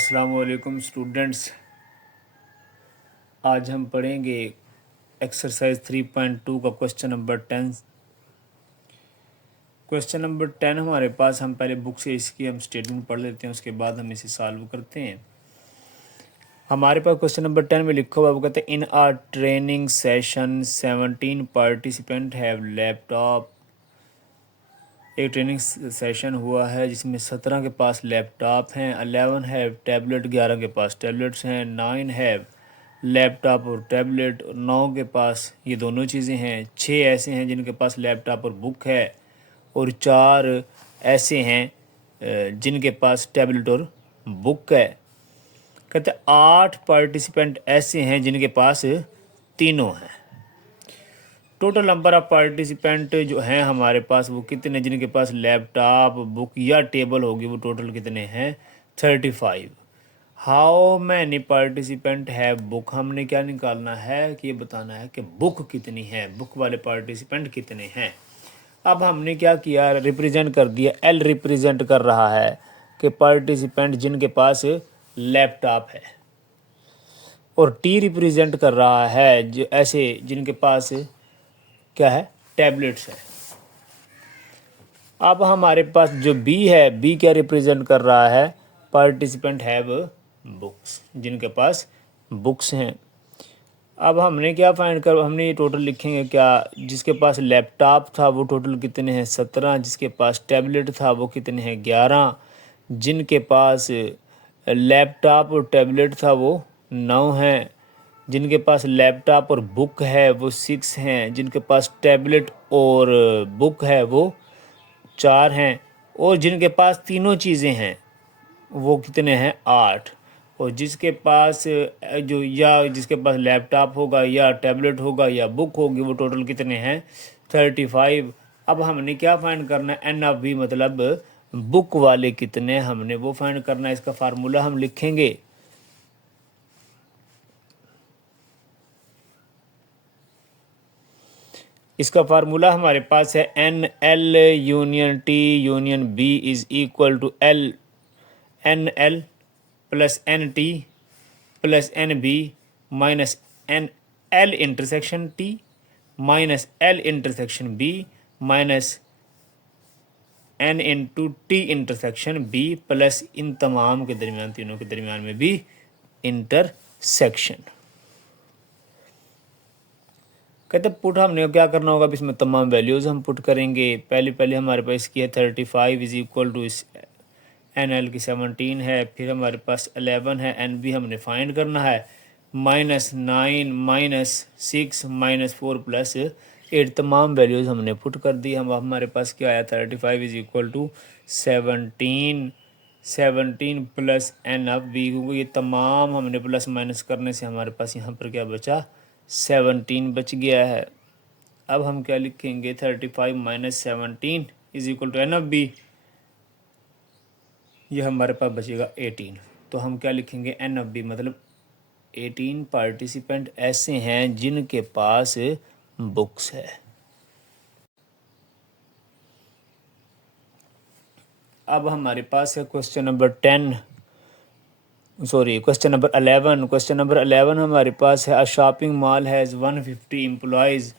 अस्सलाम वालेकुम स्टूडेंट्स। आज हम पढ़ेंगे एक्सरसाइज 3.2 का क्वेश्चन नंबर 10। क्वेश्चन नंबर 10 हमारे पास, हम पहले बुक से इसकी हम स्टेटमेंट पढ़ लेते हैं, उसके बाद हम इसे सॉल्व करते हैं। हमारे पास क्वेश्चन नंबर 10 में लिखा हुआ, वो कहते हैं in a training session 17 participant have laptop. एक ट्रेनिंग सेशन हुआ है जिसमें 17 के पास लैपटॉप हैं, 11 हैव टैबलेट, 11 के पास टैबलेट्स हैं, 9 हैव लैपटॉप और टैबलेट, और 9 के पास ये दोनों चीज़ें हैं, 6 ऐसे हैं जिनके पास लैपटॉप और बुक है, और 4 ऐसे हैं जिनके पास टैबलेट और बुक है। कहते 8 पार्टिसिपेंट ऐसे हैं जिनके पास तीनों हैं। टोटल नंबर ऑफ पार्टिसिपेंट जो हैं हमारे पास वो कितने, जिनके पास लैपटॉप, बुक या टेबल होगी, वो टोटल कितने हैं? 35। हाउ मैनी पार्टिसिपेंट है बुक। हमने क्या निकालना है कि ये बताना है कि बुक कितनी है, बुक वाले पार्टिसिपेंट कितने हैं। अब हमने क्या किया, रिप्रेजेंट कर दिया। एल रिप्रेजेंट कर रहा है कि पार्टिसिपेंट जिनके पास लैपटॉप है, और टी रिप्रेजेंट कर रहा है जो ऐसे जिनके पास क्या है, टैबलेट्स है। अब हमारे पास जो बी है, बी क्या रिप्रेजेंट कर रहा है? पार्टिसिपेंट हैव बुक्स, जिनके पास बुक्स हैं। अब हमने क्या फाइंड कर, हमने ये टोटल लिखेंगे क्या, जिसके पास लैपटॉप था वो टोटल कितने हैं? 17। जिसके पास टैबलेट था वो कितने हैं? 11। जिनके पास लैपटॉप और टैबलेट था वो 9 हैं। जिनके पास लैपटॉप और बुक है वो 6 हैं। जिनके पास टैबलेट और बुक है वो 4 हैं। और जिनके पास तीनों चीज़ें हैं वो कितने हैं? 8। और जिसके पास जिसके पास लैपटॉप होगा या टैबलेट होगा या बुक होगी वो टोटल कितने हैं? 35। अब हमने क्या फाइंड करना है? एन ऑफ बी, मतलब बुक वाले कितने, हमने वो फाइंड करना है। इसका फार्मूला हम लिखेंगे। इसका फार्मूला हमारे पास है N L union T union B is equal to L N L plus N T plus N B minus N L intersection T minus L intersection B minus N into T intersection B plus इन तमाम के दरमियान, तीनों के दरमियान में भी intersection. कहते पुट हमने क्या करना होगा, अब इसमें तमाम वैल्यूज़ हम पुट करेंगे। पहले हमारे पास इसकी है 35 is equal to N L की 17 है, फिर हमारे पास 11 है, एन बी हमने फाइंड करना है, -9 -6 -4 प्लस 8, तमाम वैल्यूज़ हमने पुट कर दी। हम हमारे पास क्या आया, 35 is equal to 17 plus N of B, क्योंकि ये तमाम हमने प्लस माइनस करने से हमारे पास यहाँ पर क्या बचा? 17 बच गया है। अब हम क्या लिखेंगे, 35 minus 17 is equal to N of B, ये हमारे पास बचेगा 18। तो हम क्या लिखेंगे, एन ऑफ बी मतलब 18 पार्टिसिपेंट ऐसे हैं जिनके पास बुक्स है। अब हमारे पास है क्वेश्चन नंबर 11। क्वेश्चन नंबर 11 हमारे पास है, अ shopping mall has 150 employees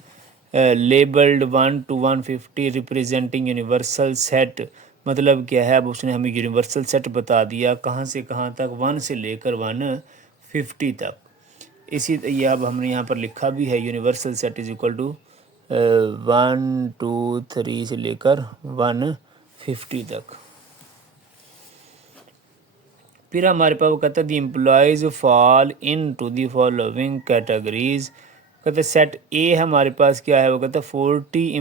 labelled 1 to 150 representing universal set. मतलब क्या है, अब उसने हमें यूनिवर्सल सेट बता दिया, कहाँ से कहाँ तक, 1 से लेकर 150 तक। इसी ये अब हमने यहाँ पर लिखा भी है, universal set is equal to 1 2 3 से लेकर 150 तक। फिर हमारे पास वो कहता है the employees fall into the following categories. कहते सेट ए हमारे पास क्या है, वो कहता है 40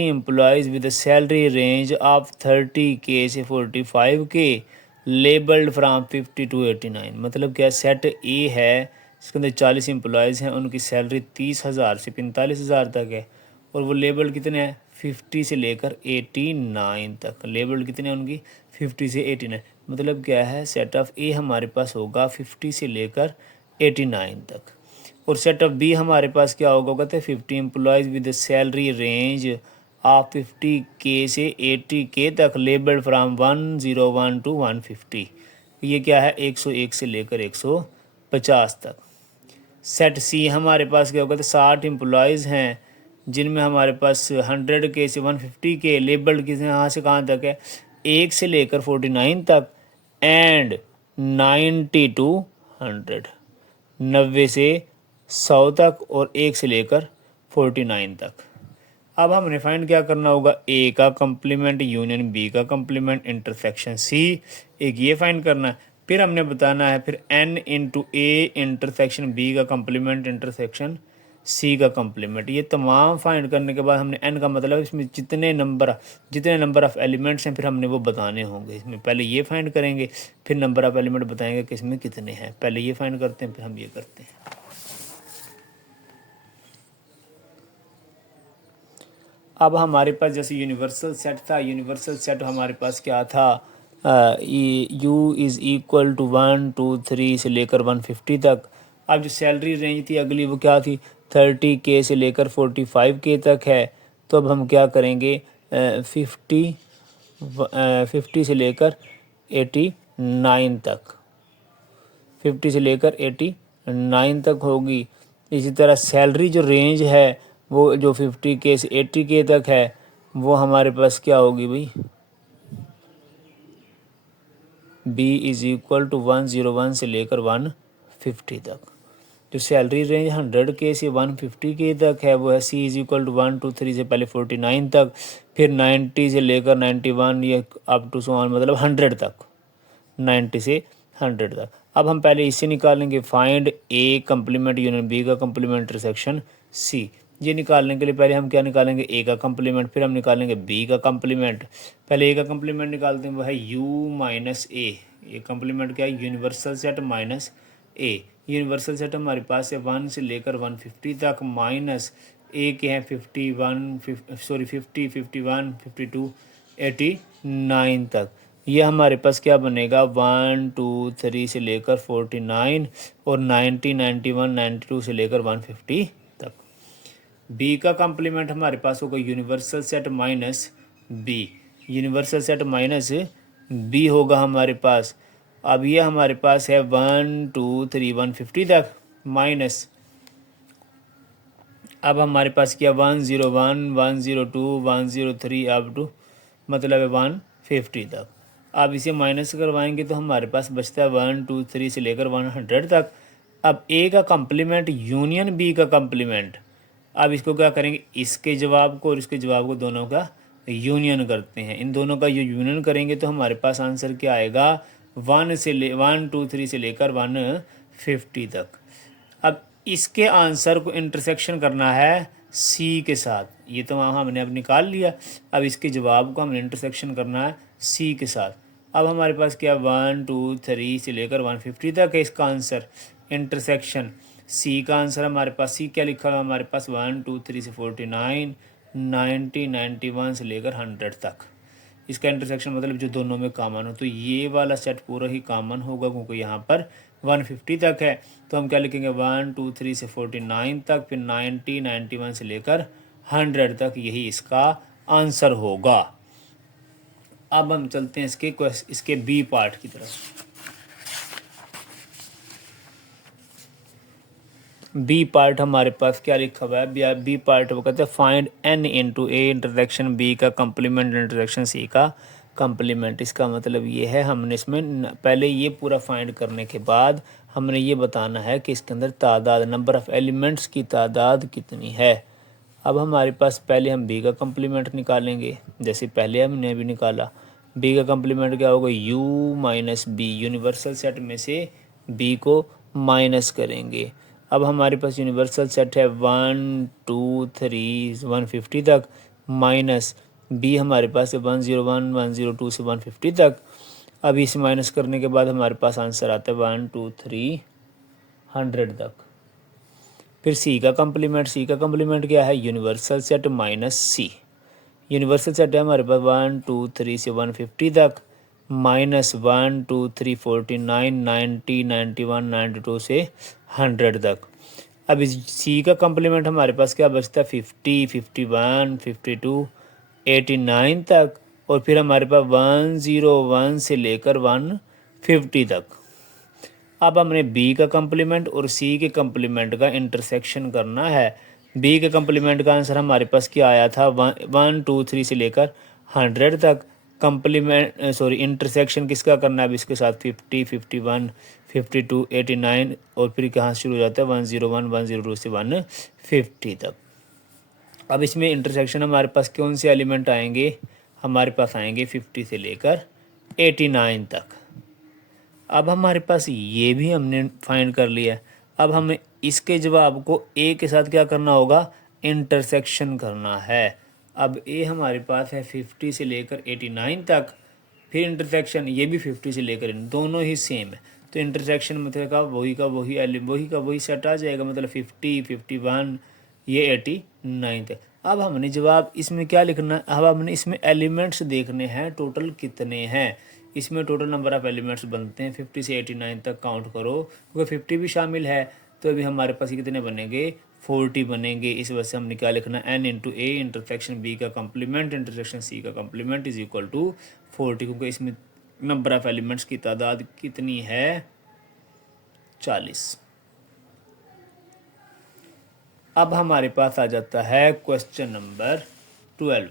employees with salary range of 30K से 45K लेबल्ड फ्राम 50 to 89। मतलब क्या, सेट ए है, इसके अंदर 40 एम्प्लॉयज़ हैं, उनकी सैलरी 30,000 से 45,000 तक है, और वो लेबल्ड कितने हैं? 50 से लेकर 89 तक। लेबल्ड कितने हैं उनकी? 50 से 89। मतलब क्या है, सेट ऑफ ए हमारे पास होगा 50 से लेकर 89 तक, और सेट ऑफ बी हमारे पास क्या होगा, कहते हैं 50 employees with salary range of 50K से 80K तक लेबल्ड फ्राम 101 टू 150। ये क्या है 101 से लेकर 150 तक। सेट सी हमारे पास क्या होगा, तो 60 एम्प्लॉयज़ हैं जिनमें हमारे पास 100K से 150K लेबल्ड किस यहाँ से कहाँ तक है, 1 से लेकर 49 तक, एंड 90 टू 100 90 से 100 तक, और 1 से लेकर 49 तक। अब हमने फाइंड क्या करना होगा, ए का कम्प्लीमेंट यूनियन बी का कम्प्लीमेंट इंटरसेक्शन सी, एक ये फाइंड करना है। फिर हमने बताना है फिर N into A intersection B का कम्प्लीमेंट इंटरसेक्शन सी का कम्प्लीमेंट। ये तमाम फाइंड करने के बाद हमने एन का मतलब इसमें जितने नंबर ऑफ एलिमेंट्स हैं फिर हमने वो बताने होंगे। इसमें पहले ये फाइंड करेंगे, फिर नंबर ऑफ एलिमेंट बताएंगे कि इसमें कितने हैं। पहले ये फाइंड करते हैं, फिर हम ये करते हैं। अब हमारे पास जैसे यूनिवर्सल सेट था, यूनिवर्सल सेट हमारे पास क्या था, यू इज़ इक्वल टू 1 2 3 से लेकर 150 तक। अब जो सैलरी रेंज थी अगली वो क्या थी, 30K से लेकर 45K तक है। तो अब हम क्या करेंगे, 50 से लेकर 89 तक, 50 से लेकर 89 तक होगी। इसी तरह सैलरी जो रेंज है वो जो 50K से 80K तक है वो हमारे पास क्या होगी भाई, बी इज़ इक्वल टू 101 से लेकर 150 तक। जो सैलरी रेंज 100K से 150K तक है वो है सी इज़ इक्वल टू 1 2 3 से पहले 49 तक, फिर 90 से लेकर 91 ये अप टू सो ऑन मतलब 100 तक, 90 से 100 तक। अब हम पहले इससे निकालेंगे find A complement union B का कम्प्लीमेंट इंटरसेक्शन सी। ये निकालने के लिए पहले हम क्या निकालेंगे, ए का कम्प्लीमेंट, फिर हम निकालेंगे बी का कम्प्लीमेंट। पहले ए का कम्प्लीमेंट निकालते हैं, वो है यू माइनस ए। ये कम्प्लीमेंट क्या है, यूनिवर्सल सेट माइनस ए। यूनिवर्सल सेट हमारे पास है 1 से लेकर 150 तक, माइनस ए के हैं 51 50 51 52 89 तक। ये हमारे पास क्या बनेगा 1 2 3 से लेकर 49 और 90 91 92 से लेकर 150 तक। बी का कम्प्लीमेंट हमारे पास होगा universal set minus B, universal set minus B होगा हमारे पास। अब ये हमारे पास है 1 2 3 150 तक, माइनस अब हमारे पास क्या 101 102 103 अप टू मतलब है 150 तक। अब इसे माइनस करवाएंगे तो हमारे पास बचता है 1 2 3 से लेकर 100 तक। अब ए का कम्प्लीमेंट यूनियन बी का कम्प्लीमेंट, अब इसको क्या करेंगे, इसके जवाब को और इसके जवाब को दोनों का यूनियन करते हैं। इन दोनों का यूनियन करेंगे तो हमारे पास आंसर क्या आएगा 1 2 3 से लेकर 150 तक। अब इसके आंसर को इंटरसेक्शन करना है सी के साथ, ये तो वहाँ हमने अब निकाल लिया। अब इसके जवाब को हमने इंटरसेक्शन करना है सी के साथ। अब हमारे पास क्या 1 2 3 से लेकर 150 तक है इसका आंसर, इंटरसेक्शन सी का आंसर हमारे पास, सी क्या लिखा हुआ हमारे पास 1 2 3 से 49 90 91 से लेकर 100 तक। इसका इंटरसेक्शन मतलब जो दोनों में कॉमन हो, तो ये वाला सेट पूरा ही कॉमन होगा क्योंकि यहाँ पर 150 तक है। तो हम क्या लिखेंगे 1 2 3 से 49 तक, फिर 90 91 से लेकर 100 तक, यही इसका आंसर होगा। अब हम चलते हैं इसके बी पार्ट की तरफ। बी पार्ट हमारे पास क्या लिखा हुआ है, बी पार्ट वो कहते हैं find N into A intersection B का कम्प्लीमेंट इंटरसेक्शन सी का कम्प्लीमेंट। इसका मतलब ये है हमने इसमें पहले ये पूरा फाइंड करने के बाद हमने ये बताना है कि इसके अंदर तादाद नंबर ऑफ़ एलिमेंट्स की तादाद कितनी है। अब हमारे पास पहले हम बी का कम्प्लीमेंट निकालेंगे, जैसे पहले हमने भी निकाला। बी का कम्प्लीमेंट क्या होगा, U minus B, universal set में से बी को माइनस करेंगे। अब हमारे पास यूनिवर्सल सेट है 1 2 3 150 तक, माइनस बी हमारे पास है 101 102 से 150 तक। अब इसे माइनस करने के बाद हमारे पास आंसर आता है 1 2 3 100 तक। फिर सी का कम्प्लीमेंट क्या है, यूनिवर्सल सेट माइनस सी। यूनिवर्सल सेट है हमारे पास 1 2 3 से 150 तक, माइनस 1 2 3 49 90 91 92 से 100 तक। अब इस सी का कम्प्लीमेंट हमारे पास क्या बचता है 50 51 52 89 तक, और फिर हमारे पास 101 से लेकर 150 तक। अब हमने बी का कंप्लीमेंट और सी के कंप्लीमेंट का इंटरसेक्शन करना है। बी के कंप्लीमेंट का आंसर हमारे पास क्या आया था, 123 से लेकर 100 तक। इंटरसेक्शन किसका करना है अब इसके साथ, 50, 51, 52, 89, और फिर कहाँ शुरू हो जाता है 101, 102 से 150 तक। अब इसमें इंटरसेक्शन हमारे पास कौन से एलिमेंट आएंगे, हमारे पास आएंगे 50 से लेकर 89 तक। अब हमारे पास ये भी हमने फाइंड कर लिया। अब हमें इसके जवाब को ए के साथ क्या करना होगा, इंटरसेक्शन करना है। अब ए हमारे पास है 50 से लेकर 89 तक, फिर इंटरसेक्शन ये भी 50 से लेकर, दोनों ही सेम है, तो इंटरसेक्शन मतलब का वही सेट आ जाएगा, मतलब 50, 51, ये 89 तक। अब हमने जवाब इसमें क्या लिखना है, अब हमने इसमें एलिमेंट्स देखने हैं टोटल कितने हैं। इसमें टोटल नंबर ऑफ एलिमेंट्स बनते हैं 50 से 89 तक काउंट करो, क्योंकि 50 भी शामिल है, तो अभी हमारे पास कितने बनेंगे, 40 बनेंगे। इस वजह से हमने क्या लिखना है, n into A intersection B का कंप्लीमेंट इंटरसेक्शन सी का कंप्लीमेंट इज इक्वल टू 40, क्योंकि इसमें नंबर ऑफ एलिमेंट्स की तादाद कितनी है, 40। अब हमारे पास आ जाता है क्वेश्चन नंबर 12।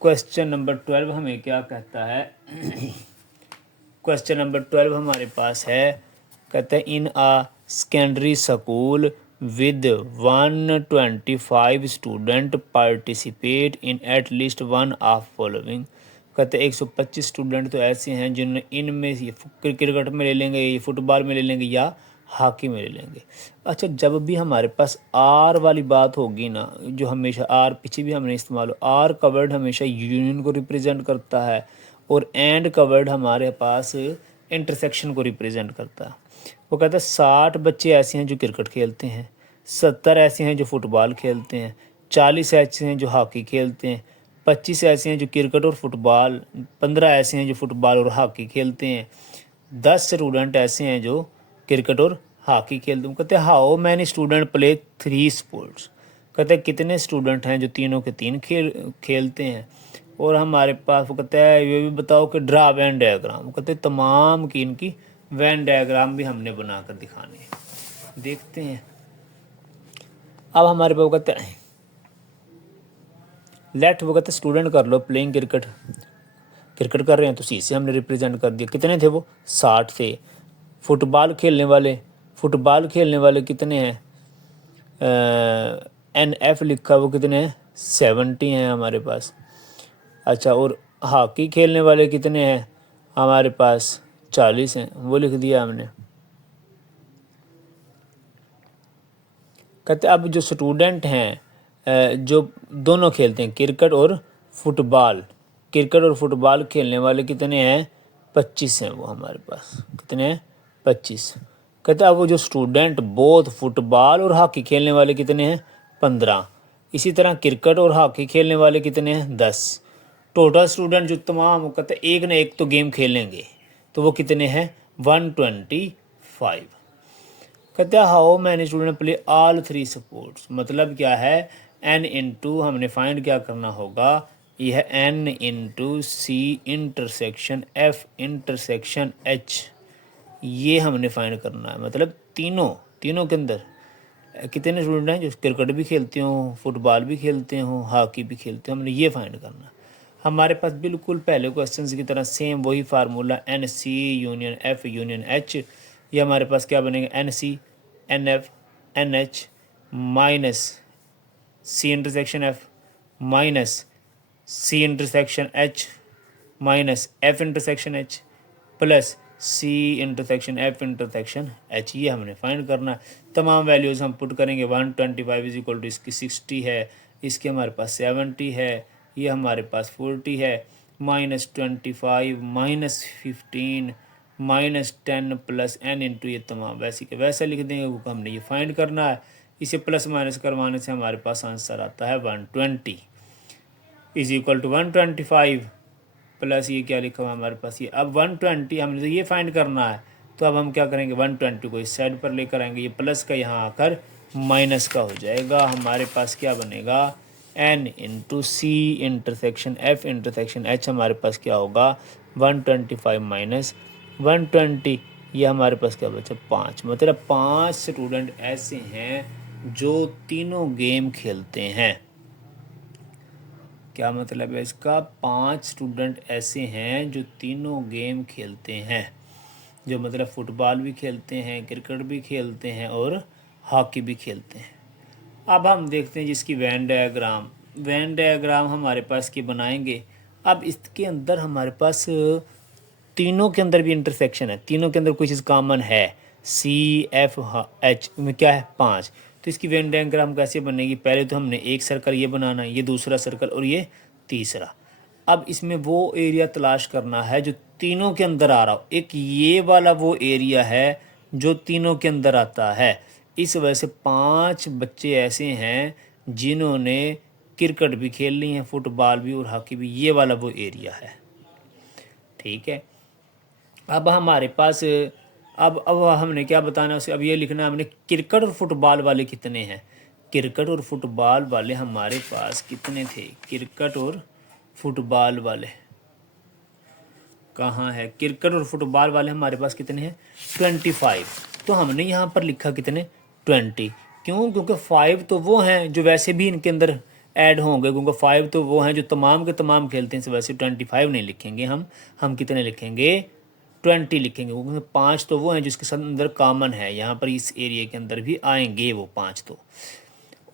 क्वेश्चन नंबर 12 हमें क्या कहता है क्वेश्चन नंबर 12 हमारे पास है, कहते हैं in a secondary school with 125 student participate in at least one of following. कहते हैं 125 स्टूडेंट तो ऐसे हैं जिन्हें इनमें ये क्रिकेट में ले लेंगे, ये फुटबॉल में ले लेंगे, या हॉकी में ले लेंगे। अच्छा, जब भी हमारे पास आर वाली बात होगी ना, जो हमेशा आर पीछे भी हमने इस्तेमाल, आर का वर्ड हमेशा यूनियन को रिप्रेजेंट करता है, और एंड का वर्ड हमारे पास इंटरसेक्शन को रिप्रेजेंट करता है। वो कहता है 60 बच्चे ऐसे हैं जो क्रिकेट खेलते हैं, 70 ऐसे हैं जो फुटबॉल खेलते हैं, 40 ऐसे हैं जो हॉकी खेलते हैं, 25 ऐसे हैं जो क्रिकेट और फुटबॉल, 15 ऐसे हैं जो फुटबॉल और हॉकी खेलते हैं, 10 स्टूडेंट ऐसे हैं जो क्रिकेट और हॉकी खेलते हैं। कहते हैं how many student play 3 sports. कहते हैं कितने स्टूडेंट हैं जो तीनों के तीन खेलते हैं। और हमारे पास वो कहता है ये भी बताओ कि ड्रा वैन डायग्राम। वो कहते हैं तमाम की इनकी वैन डायग्राम भी हमने बनाकर दिखाने हैं। देखते हैं। अब हमारे पास कहते हैं लेट, वो कहते हैं स्टूडेंट कर लो प्लेइंग क्रिकेट, क्रिकेट कर रहे हैं तो सी से हमने रिप्रेजेंट कर दिया। कितने थे वो, 60 थे। फुटबॉल खेलने वाले कितने हैं, NF लिखा, वो कितने हैं, 70 हैं हमारे पास। अच्छा, और हॉकी खेलने वाले कितने हैं हमारे पास, 40 हैं, वो लिख दिया हमने। कहते अब जो स्टूडेंट हैं जो दोनों खेलते हैं क्रिकेट और फुटबॉल खेलने वाले कितने हैं, 25 हैं वो हमारे पास। कितने हैं, 25। कहते अब वो जो स्टूडेंट बोथ फुटबॉल और हॉकी खेलने वाले कितने हैं, 15। इसी तरह क्रिकेट और हॉकी खेलने वाले कितने हैं, 10। टोटल स्टूडेंट जो तमाम कहते हैं एक ना एक तो गेम खेलेंगे, तो वो कितने हैं, 125। कहते हैं how many student play all 3 sports. मतलब क्या है, n इंटू हमने फाइंड क्या करना होगा, यह n into C intersection f intersection h, ये हमने फाइंड करना है। मतलब तीनों के अंदर कितने स्टूडेंट हैं जो क्रिकेट भी खेलते हों, फुटबॉल भी खेलते हों, हॉकी भी खेलते हों, हमने ये फाइंड करना। हमारे पास बिल्कुल पहले क्वेश्चंस की तरह सेम वही formula NC union F union H। ये हमारे पास क्या बनेगा, NC NF NH minus C intersection F minus C intersection H minus F intersection H plus C intersection F intersection H। ये हमने फाइंड करना है। तमाम वैल्यूज़ हम पुट करेंगे। 125 इज इक्वल टू इसकी 60 है, इसके हमारे पास 70 है, ये हमारे पास 40 है, -25 -15 -10 प्लस n इंटू ये तमाम वैसे के वैसे लिख देंगे, वो हमने ये फाइंड करना है। इसे प्लस माइनस करवाने से हमारे पास आंसर आता है 120 इज इक्वल टू 125 प्लस ये क्या लिखा हुआ हमारे पास, ये अब 120 हमने तो ये फाइंड करना है, तो अब हम क्या करेंगे, 120 को इस साइड पर लेकर आएंगे, ये प्लस का यहाँ आकर माइनस का हो जाएगा। हमारे पास क्या बनेगा, N into C intersection F intersection H हमारे पास क्या होगा 125 माइनस 120, ये हमारे पास क्या बचा 5। मतलब 5 स्टूडेंट ऐसे हैं जो तीनों गेम खेलते हैं। क्या मतलब है इसका, 5 स्टूडेंट ऐसे हैं जो तीनों गेम खेलते हैं, जो मतलब फुटबॉल भी खेलते हैं, क्रिकेट भी खेलते हैं और हॉकी भी खेलते हैं। अब हम देखते हैं जिसकी वैन डायग्राम हमारे पास की बनाएंगे। अब इसके अंदर हमारे पास तीनों के अंदर भी इंटरसेक्शन है, तीनों के अंदर कोई चीज़ कॉमन है, CFH में क्या है 5। तो इसकी वेन डायग्राम कैसे बनेगी, पहले तो हमने एक सर्कल ये बनाना है, ये दूसरा सर्कल और ये तीसरा। अब इसमें वो एरिया तलाश करना है जो तीनों के अंदर आ रहा हो। एक ये वाला वो एरिया है जो तीनों के अंदर आता है। इस वजह से 5 बच्चे ऐसे हैं जिन्होंने क्रिकेट भी खेल ली है, फुटबॉल भी और हॉकी भी, ये वाला वो एरिया है। ठीक है, अब हमारे पास अब हमने क्या बताना है उसे, अब ये लिखना है हमने क्रिकेट और फुटबॉल वाले कितने हैं। क्रिकेट और फुटबॉल वाले हमारे पास कितने थे, क्रिकेट और फुटबॉल वाले कहाँ है, क्रिकेट और फुटबॉल वाले हमारे पास कितने हैं 25। तो हमने यहाँ पर लिखा कितने 20, क्यों, क्योंकि 5 तो वो हैं जो वैसे भी इनके अंदर ऐड होंगे, क्योंकि 5 तो वो हैं जो तमाम के तमाम खेलते हैं, इस वजह से 25 नहीं लिखेंगे हम कितने लिखेंगे 20 लिखेंगे, क्योंकि 5 तो वो हैं जिसके साथ अंदर कॉमन है, यहाँ पर इस एरिया के अंदर भी आएंगे वो 5 तो।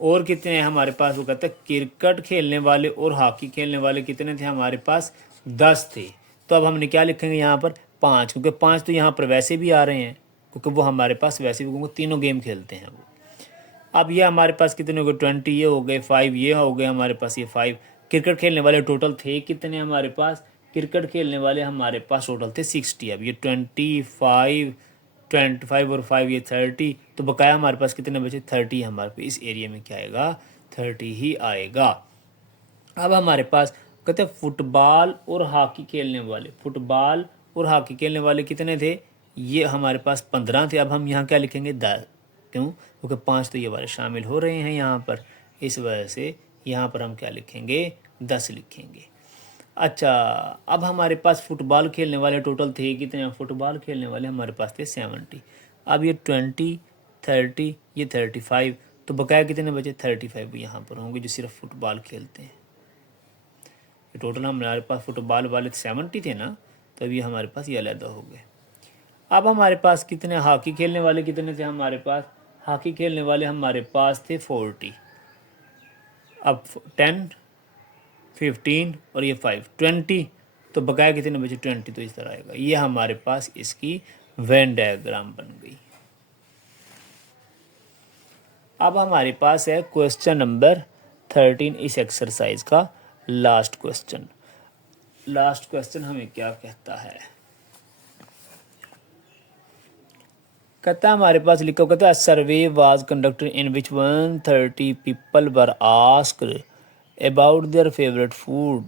और कितने हैं हमारे पास, वो कहते हैं क्रिकेट खेलने वाले और हॉकी खेलने वाले कितने थे हमारे पास 10 थे। तो अब हमने क्या लिखेंगे यहाँ पर 5, क्योंकि 5 तो यहाँ पर वैसे भी आ रहे हैं, क्योंकि वो हमारे पास वैसे भी, क्योंकि तीनों गेम खेलते हैं वो। अब ये हमारे पास कितने हो गए 20, ये हो गए 5, ये हो गए हमारे पास ये 5। क्रिकेट खेलने वाले टोटल थे कितने हमारे पास, क्रिकेट खेलने वाले हमारे पास टोटल थे 60। अब ये 25 और 5 ये 30, तो बकाया हमारे पास कितने बचे 30 हमारे पास इस एरिया में क्या आएगा 30 ही आएगा। अब हमारे पास कहते हैं फुटबॉल और हॉकी खेलने वाले कितने थे, ये हमारे पास 15 थे। अब हम यहाँ क्या लिखेंगे 10, क्यों, क्योंकि 5 तो ये वाले शामिल हो रहे हैं यहाँ पर, इस वजह से यहाँ पर हम क्या लिखेंगे 10 लिखेंगे। अच्छा, अब हमारे पास फुटबॉल खेलने वाले टोटल थे कितने, फुटबॉल खेलने वाले हमारे पास थे 70। अब ये 20 30 ये 35, तो बकाया कितने बचे 35 यहाँ पर होंगे जो सिर्फ फुटबॉल खेलते हैं। टोटल हमारे पास फुटबॉल वाले 70 थे ना, तभी हमारे पास ये अलग हो गए। अब हमारे पास कितने हॉकी खेलने वाले कितने थे हमारे पास, हॉकी खेलने वाले हमारे पास थे 40। अब 10 15 और ये 5 20, तो बकाया कितने बचे 20, तो इस तरह आएगा। ये हमारे पास इसकी वेन डायग्राम बन गई। अब हमारे पास है क्वेश्चन नंबर 13 इस एक्सरसाइज का लास्ट क्वेश्चन हमें क्या कहता है, कहता है हमारे पास लिखा कहता है सर्वे was conducted in which 130 people were asked about their favourite food,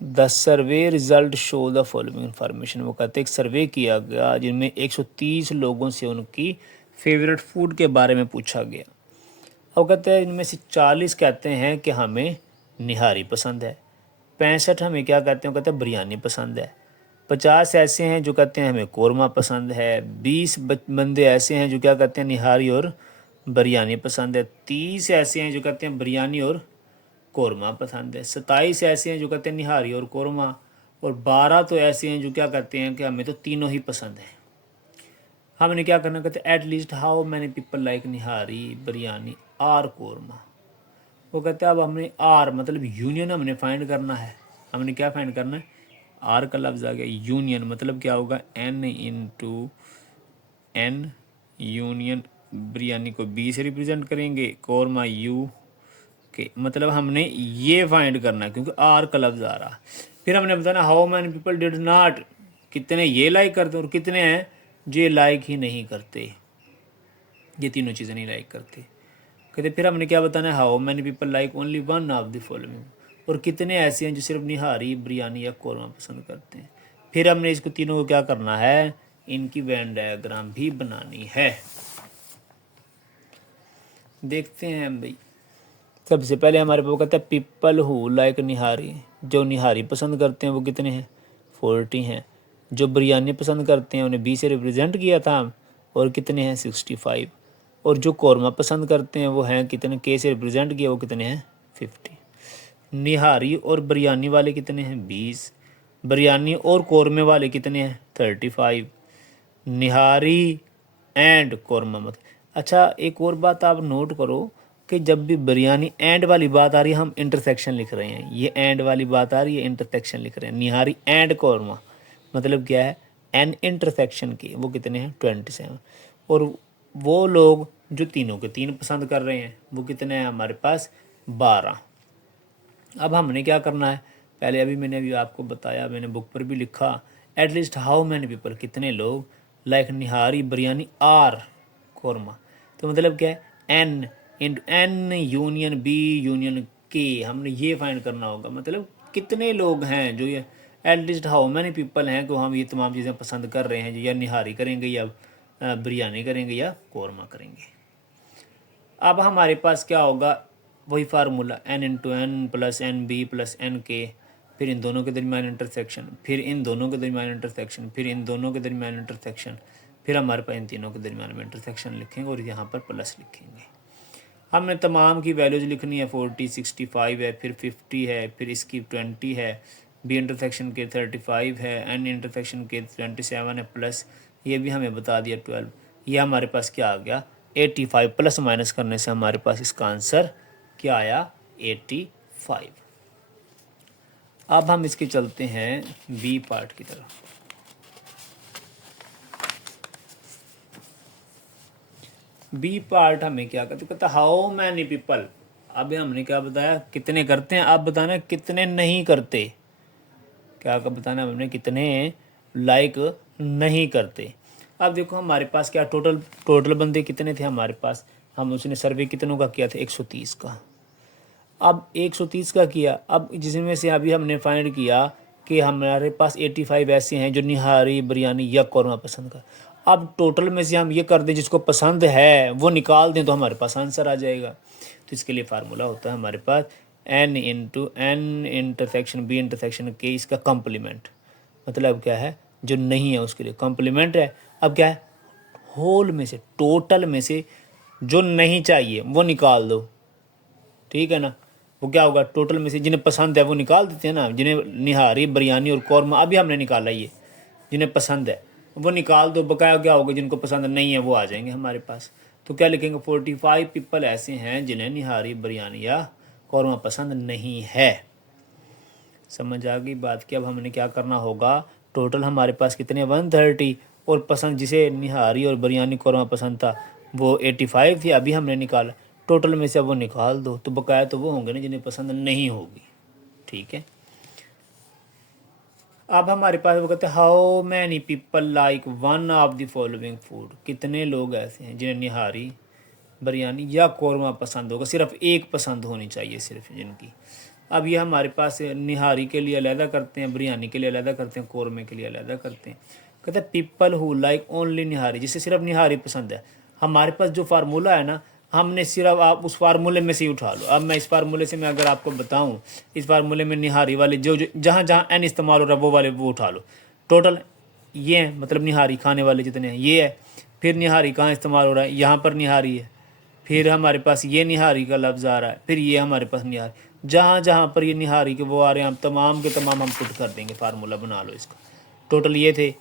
the survey result show the following information. वो कहते हैं एक सर्वे किया गया जिनमें 130 लोगों से उनकी फेवरेट फूड के बारे में पूछा गया। अब कहते हैं इनमें से 40 कहते हैं कि हमें निहारी पसंद है, 65 हमें क्या कहते हैं, कहते हैं बिरयानी पसंद है, 50 ऐसे हैं जो कहते हैं हमें कोरमा पसंद है, 20 बंदे ऐसे हैं जो क्या कहते हैं निहारी और बिरयानी पसंद है, 30 ऐसे हैं जो कहते हैं बिरयानी और कोरमा पसंद है, 27 ऐसे हैं जो कहते हैं निहारी और कोरमा, और 12 तो ऐसे हैं जो क्या कहते हैं कि हमें तो तीनों ही पसंद है। हमने क्या करना, कहते हैं at least how many people like nihari biryani और कोरमा। वो कहते हैं अब हमने आर मतलब यूनियन हमने फाइंड करना है। हमने क्या फाइंड करना है, आर का लफ्ज़ आ गया, यूनियन मतलब क्या होगा N into N, union biryani को बी से रिप्रेजेंट करेंगे, कोरमा यू के, मतलब हमने ये फाइंड करना है क्योंकि आर का लफ्ज़ आ रहा। फिर हमने बताना how many people did not, कितने ये लाइक करते और कितने हैं जो ये लाइक ही नहीं करते, ये तीनों चीज़ें नहीं लाइक करते। कहते फिर हमने क्या बताना है how many people like only one of the following, और कितने ऐसे हैं जो सिर्फ निहारी बिरयानी या कोरमा पसंद करते हैं। फिर हमने इसको तीनों को क्या करना है, इनकी वेन डायग्राम भी बनानी है। देखते हैं हम भाई, सबसे पहले हमारे पास कहता है पीपल हु लाइक निहारी, जो निहारी पसंद करते हैं वो कितने हैं 40 हैं। जो बिरयानी पसंद करते हैं उन्हें बी से रिप्रेजेंट किया था और कितने हैं 65। और जो कौरमा पसंद करते हैं वो हैं कितने, के से रिप्रेजेंट किया, वो कितने हैं 50। निहारी और बिरयानी वाले कितने हैं 20। बिरयानी और कौरमे वाले कितने हैं 35। निहारी एंड कौरमा मत। अच्छा एक और बात आप नोट करो कि जब भी बिरयानी एंड वाली बात आ रही है हम इंटरसेक्शन लिख रहे हैं, ये एंड वाली बात आ रही है इंटरसेक्शन लिख रहे हैं। निहारी एंड कौरमा मतलब क्या है एन इंटरसेक्शन की, वो कितने हैं 27। और वो लोग जो तीनों के तीन पसंद कर रहे हैं वो कितने हैं हमारे पास 12। अब हमने क्या करना है, पहले मैंने अभी आपको बताया, मैंने बुक पर भी लिखा, एटलीस्ट हाउ मैनी पीपल कितने लोग लाइक निहारी बिरयानी आर कौरमा। तो मतलब क्या है N into N union B union के, हमने ये फाइंड करना होगा। मतलब कितने लोग हैं जो ये एटलीस्ट हाउ मैनी पीपल हैं को हम ये तमाम चीज़ें पसंद कर रहे हैं, या निहारी करेंगे या बिरयानी करेंगे या कौरमा करेंगे। अब हमारे पास क्या होगा वही formula N into N plus N B plus N के, फिर इन दोनों के दरमियान इंटरसेक्शन, फिर इन दोनों के दरमियान इंटरसेक्शन, फिर इन दोनों के दरमियान इंटरसेक्शन, फिर हमारे पास इन तीनों के दरमियान में इंटरसेक्शन लिखेंगे और यहाँ पर प्लस लिखेंगे। हमने तमाम की वैल्यूज लिखनी है, 40 65 है, फिर 50 है, फिर इसकी 20 है, बी इंटरसेक्शन के 35 है, एन इंटरसेक्शन के 27 है, प्लस ये भी हमें बता दिया 12। ये हमारे पास क्या आ गया 85, प्लस माइनस करने से हमारे पास इसका आंसर क्या आया 85। अब हम इसके चलते हैं बी पार्ट की तरफ। बी पार्ट हमें क्या कहता हाउ मैनी पीपल। अब हमने क्या बताया कितने करते हैं, आप बताना कितने नहीं करते, क्या बताना हमने कितने लाइक नहीं करते। अब देखो हमारे पास क्या टोटल बंदे कितने थे हमारे पास, हम उसने सर्वे कितनों का किया था 130 का। अब 130 का किया, अब जिसमें से अभी हमने फाइंड किया कि हमारे पास 85 ऐसे हैं जो निहारी बिरयानी या कौरमा पसंद कर। अब टोटल में से हम ये कर दें जिसको पसंद है वो निकाल दें तो हमारे पास आंसर आ जाएगा। तो इसके लिए फार्मूला होता है हमारे पास N into N intersection B intersection के, इसका कॉम्प्लीमेंट। मतलब क्या है जो नहीं है उसके लिए कॉम्प्लीमेंट है। अब क्या है होल में से टोटल में से जो नहीं चाहिए वो निकाल दो, ठीक है ना। वो क्या होगा टोटल में से जिन्हें पसंद है वो निकाल देते हैं ना, जिन्हें निहारी बिरयानी और कौरमा अभी हमने निकाला, ये जिन्हें पसंद है वो निकाल दो, बकाया क्या होगा जिनको पसंद नहीं है वो आ जाएंगे हमारे पास। तो क्या लिखेंगे 45 पीपल ऐसे हैं जिन्हें निहारी बिरयानी या कौरमा पसंद नहीं है। समझ आ गई बात की। अब हमने क्या करना होगा, टोटल हमारे पास कितने 130 और पसंद जिसे निहारी और बिरयानी कौरमा पसंद था वो 85 थी, अभी हमने निकाला। टोटल में से अब वो निकाल दो तो बकाया तो वो होंगे ना जिन्हें पसंद नहीं होगी, ठीक है। अब हमारे पास वो कहते हैं how many people like one of the following food, कितने लोग ऐसे हैं जिन्हें निहारी बिरयानी या कौरमा पसंद होगा, सिर्फ एक पसंद होनी चाहिए सिर्फ जिनकी। अब ये हमारे पास निहारी के लिए अलहदा करते हैं, बिरयानी के लिए अलहदा करते हैं, कौरमे के लिए अलहदा करते हैं। कहते हैं पीपल हु लाइक ओनली निहारी, जिसे सिर्फ निहारी पसंद है। हमारे पास जो फार्मूला है ना हमने सिर्फ आप उस फार्मूले में से ही उठा लो। अब मैं इस फार्मूले से मैं अगर आपको बताऊं, इस फार्मूले में निहारी वाले जो जहाँ जहाँ एन इस्तेमाल हो रहा है वो वाले वो उठा लो। टोटल ये है, मतलब निहारी खाने वाले जितने हैं ये है। फिर निहारी कहाँ इस्तेमाल हो रहा है, यहाँ पर निहारी है। फिर हमारे पास ये निहारी का लफ्ज़ आ रहा है, फिर ये हमारे पास निहारी, जहाँ जहाँ पर ये निहारी के वो आ रहे हैं हम तमाम के तमाम हम पुट कर देंगे। फार्मूला बना लो इसका। टोटल ये थे,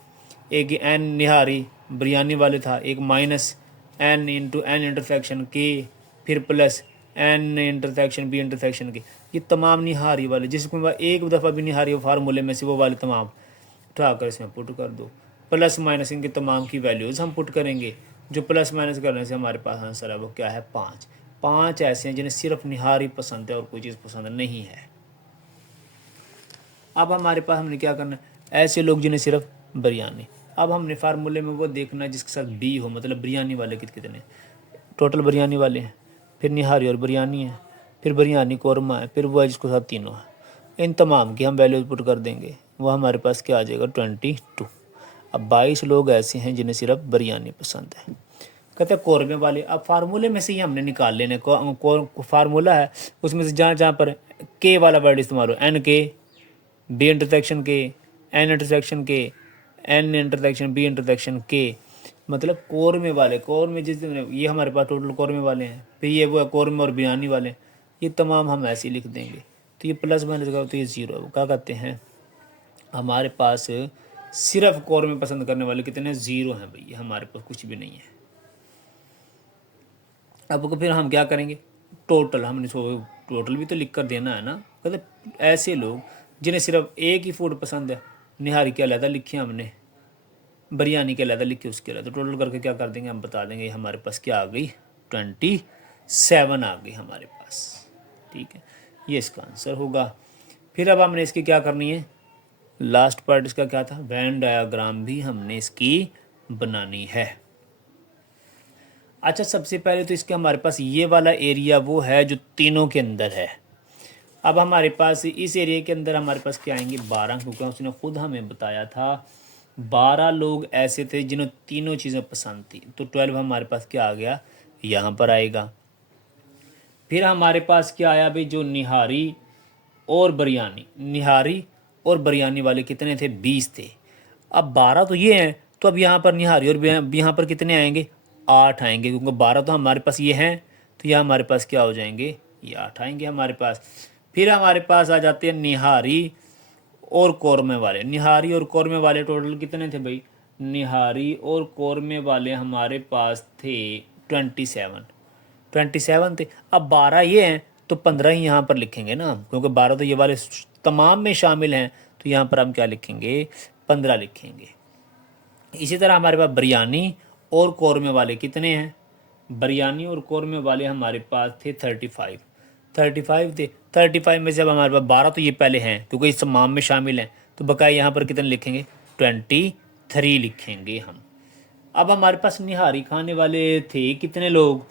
एक एन निहारी बिरयानी वाले था, एक minus N into N intersection के, फिर plus N intersection B intersection के, ये तमाम निहारी वाले जिसमें एक दफ़ा भी निहारी फार्मूले में से वो वाले तमाम उठा कर इसमें पुट कर दो। प्लस माइनस इनके तमाम की वैल्यूज़ हम पुट करेंगे, जो प्लस माइनस करने से हमारे पास आंसर है वो क्या है 5। 5 ऐसे हैं जिन्हें सिर्फ निहारी पसंद है और कोई चीज़ पसंद नहीं है। अब हमारे पास हमने क्या करना है, ऐसे लोग जिन्हें सिर्फ बिरयानी। अब हमने फार्मूले में वो देखना है जिसके साथ बी हो, मतलब बिरयानी वाले कितने टोटल बिरयानी वाले हैं, फिर निहारी और बिरयानी है, फिर बिरयानी कौरमा है, फिर वो है जिसके साथ तीनों है। इन तमाम की हम वैल्यूज पुट कर देंगे, वो हमारे पास क्या आ जाएगा 22। अब 22 लोग ऐसे हैं जिन्हें सिर्फ बिरयानी पसंद है। कहते हैं कौरमे वाले। अब फार्मूले में से ही हमने निकाल लेने को फार्मूला है उसमें से जहाँ जहाँ पर के वाला वर्ड इस्तेमाल हो, एन के, बी इंटरसेक्शन के, एन इंटरसेक्शन के, एन इंटरसेक्शन बी इंटरसेक्शन के, मतलब कौरमे वाले। कौरमे जितने ये हमारे पास टोटल कौरमे वाले हैं, फिर ये वो है कौरमे और बयानी वाले, ये तमाम हम ऐसे ही लिख देंगे। तो ये प्लस माइनस का तो ये ज़ीरो है। क्या कहते हैं हमारे पास सिर्फ कौरमे पसंद करने वाले कितने, ज़ीरो हैं भैया, हमारे पास कुछ भी नहीं है। अब फिर हम क्या करेंगे, टोटल हमने टोटल भी तो लिख कर देना है ना। कहते ऐसे लोग जिन्हें सिर्फ एक ही फूड पसंद है, निहारी के अलहदा लिखी हमने, बिरयानी के अलहदा लिखी उसके अलहदा, तो टोटल करके क्या कर देंगे हम बता देंगे। हमारे पास क्या आ गई, 27 आ गई हमारे पास। ठीक है, ये इसका आंसर होगा। फिर अब हमने इसकी क्या करनी है, लास्ट पार्ट इसका क्या था, वेन डायाग्राम भी हमने इसकी बनानी है। अच्छा, सबसे पहले तो इसके हमारे पास ये वाला एरिया वो है जो तीनों के अंदर है। अब हमारे पास इस एरिया के अंदर हमारे पास क्या आएंगे, 12, क्योंकि उसने खुद हमें बताया था 12 लोग ऐसे थे जिन्हें तीनों चीज़ें पसंद थी। तो 12 हमारे पास क्या आ गया, यहाँ पर आएगा। फिर हमारे पास क्या आया भाई, जो निहारी और बिरयानी, निहारी और बिरयानी वाले कितने थे, 20 थे। अब 12 तो ये हैं, तो अब यहाँ पर निहारी और यहाँ पर कितने आएंगे, 8 आएंगे, क्योंकि 12 तो हमारे पास ये हैं, तो यहाँ हमारे पास क्या हो जाएंगे, ये 8 आएंगे हमारे पास। फिर हमारे पास आ जाते हैं निहारी और कौरमे वाले। निहारी और कौरमे वाले टोटल कितने थे भाई, निहारी और कौरमे वाले हमारे पास थे 27 थे। अब 12 ये हैं, तो 15 ही यहाँ पर लिखेंगे ना, क्योंकि 12 तो ये वाले तमाम में शामिल हैं, तो यहाँ पर हम क्या लिखेंगे, 15 लिखेंगे। इसी तरह हमारे पास बिरयानी और कौरमे वाले कितने हैं, बिरयानी और कौरमे वाले हमारे पास थे 35 थे। 35 में से अब हमारे पास 12 तो ये पहले हैं क्योंकि इस तमाम में शामिल हैं, तो बकाया यहाँ पर कितने लिखेंगे, 23 लिखेंगे हम। अब हमारे पास निहारी खाने वाले थे कितने लोग,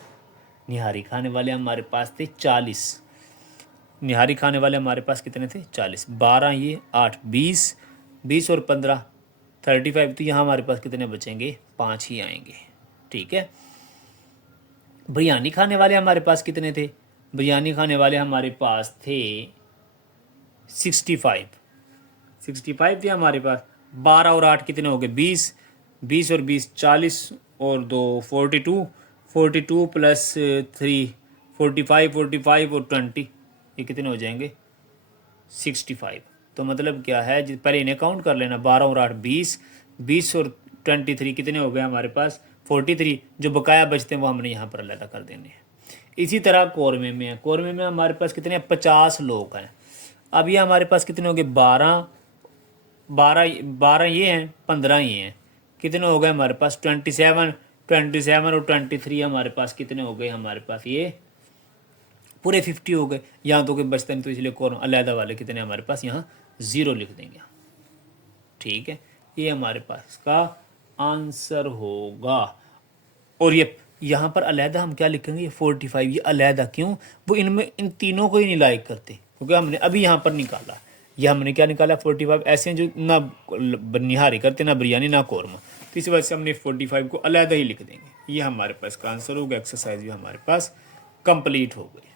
निहारी खाने वाले हमारे पास थे 40। निहारी खाने वाले हमारे पास कितने थे, 40। 12 ये 8, 20 और 15 35। तो यहाँ हमारे पास कितने बचेंगे, 5 ही आएंगे। ठीक है। बिरयानी खाने वाले हमारे पास कितने थे, बिरयानी खाने वाले हमारे पास थे 65 थे हमारे पास। 12 और 8 कितने हो गए, 20 और 20 40 और 2 42 प्लस 3 45 और 20 ये कितने हो जाएंगे, 65। तो मतलब क्या है, पहले इन्हें काउंट कर लेना, 12 और 8 20 और 23 कितने हो गए हमारे पास, 43। जो बकाया बचते हैं वो हमने यहाँ पर अलग कर देने हैं। इसी तरह कौरमे में है, कौरमे में हमारे पास कितने 50 लोग हैं। अब ये हमारे पास कितने हो गए, 12 ये हैं, 15 ये हैं, कितने हो गए हमारे पास 27 और 23 हमारे पास कितने हो गए, हमारे पास ये पूरे 50 हो गए। यहाँ तो कोई बचता नहीं, तो इसलिए कौन अलहदा वाले कितने हमारे पास यहाँ 0 लिख देंगे। ठीक है, ये हमारे पास इसका आंसर होगा। और ये यहाँ पर अलहदा हम क्या लिखेंगे, ये 45। ये अलहदा क्यों, वो इनमें इन तीनों को ही नहीं लाइक करते, क्योंकि हमने अभी यहाँ पर निकाला, ये हमने क्या निकाला 45। ऐसे हैं जो ना निहारी करते, ना बिरयानी, ना कौरमा, तो इसी वजह से हमने 45 को अलहदा ही लिख देंगे। ये हमारे पास का आंसर होगा। एक्सरसाइज भी हमारे पास कंप्लीट हो गई।